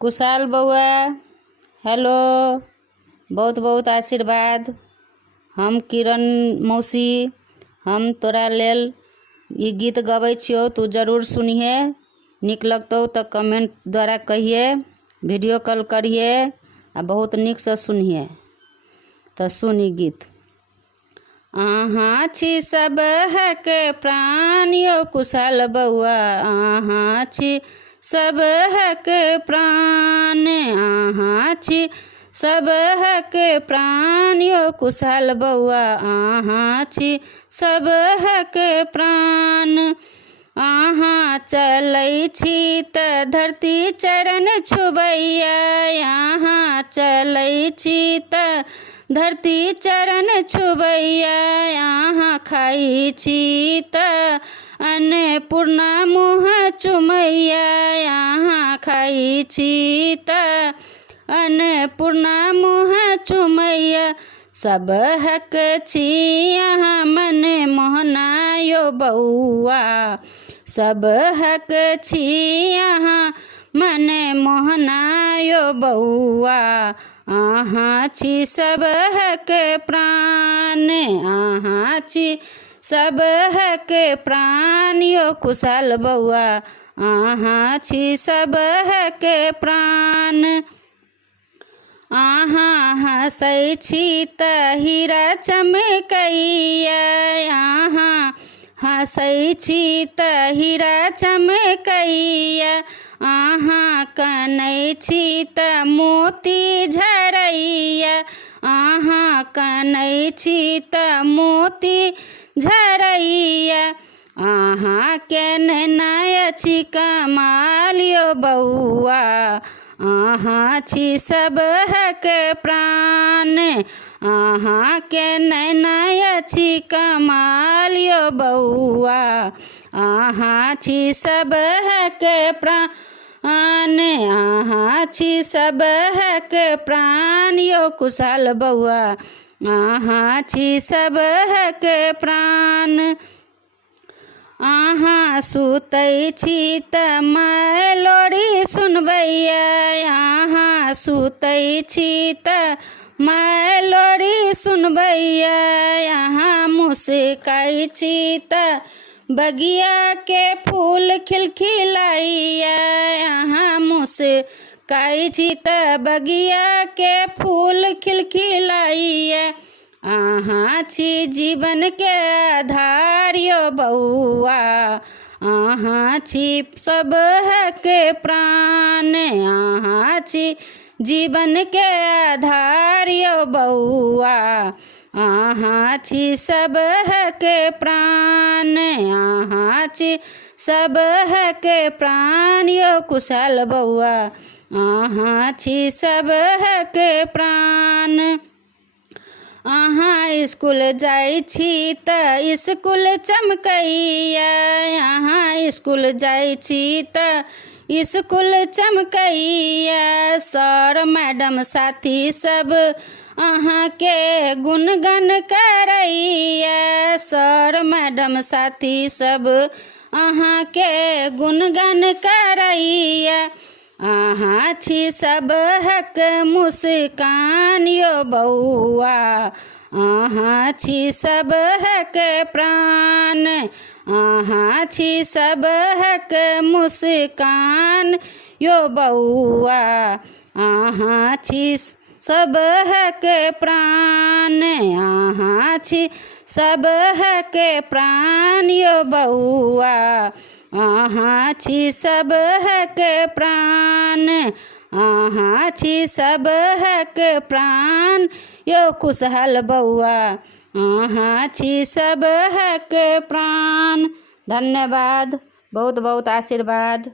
कुशाल बउआ हेलो। बहुत बहुत आशीर्वाद। हम किरण मौसी हम तोरा लेल ई गीत गबै छियो, तू जरूर सुनिहे। नीक लगतौ तो कमेंट द्वारा कहिए, वीडियो कॉल करिए आ बहुत नीक से सुनिए। तो सुन ई गीत। अहाँ छी सब के प्राण यो कुशल बउआ, अहाँ छी सब के प्राण, अहाँ छी सब के प्राण यो कुशल बउआ, अहाँ छी सब के प्राण। अहाँ चलै छी त धरती चरण छुबैया, अहाँ चलै छी त धरती चरण छुबैया, अहाँ खाइ छी त अन्नपूर्णा मुँह चुमैया, अहाँ खाइ छी त अन्नपूर्णा मुँह चुमैया। सब हक छी अहाँ मन मोहना यो बउआ, सब हक छी अहाँ मन मोहना यो बउआ, अहाँ छी सब हक प्राण, अहाँ छी सब हक प्राण यो कुशल बउआ, अहाँ छी सब हक प्राण। अहाँ हँसै छी त हीरा चमकैया, अहाँ हँसै छी त हीरा चमकैया, अहाँ कनै छी त मोती झरैया, अहाँ कनै छी त मोती झरैया। अहाँ के नैना अछि कमाल यो बउआ, अहाँ छी सब हक प्राण, अहाँ के नैना अछि कमाल यो बउआ, अहाँ छी सब हक प्राण, अहाँ छी सब हक प्राण यो कुशल बउआ, अहाँ छी सब हक प्राण। अहाँ सुतै छी त माय लोरी सुनबैया, अहाँ सुतै छी त माय लोरी सुनबैया, अहाँ मुस्काइ छी त बगिया के फूल खिलखिलाइया, अहाँ मुस्काइ छी त बगिया के फूल खिलखिलाइया। अहाँ छी जीवन के आधार यो बउआ, अहाँ छी सब हक प्राण, अहाँ छी जीवन के आधार यो बउआ, अहाँ छी सब हक प्राण, अहाँ छी सब हक प्राण यो कुशल बउआ, अहाँ छी सब हक प्राण। अहाँ स्कूल जाइ छी त स्कूल चमकैया, अहाँ स्कूल जाइ छी त स्कूल चमकैया, सर मैडम साथी सब अहाँ के गुणगान करैया, सर मैडम साथी सब अहाँ के गुणगान करैया। अहाँ छी सब हक मुस्कान यो बउआ, अहाँ छी सब हक प्राण, अहाँ छी सब हक मुस्कान यो बउआ, अहाँ छी सब हक प्राण, अहाँ छी सब हक प्राण यो बउआ, अहाँ छी सब हक प्राण, अहाँ छी सब हक प्राण यो कुशल बउआ, अहाँ छी सब हक प्राण। धन्यवाद, बहुत बहुत आशीर्वाद।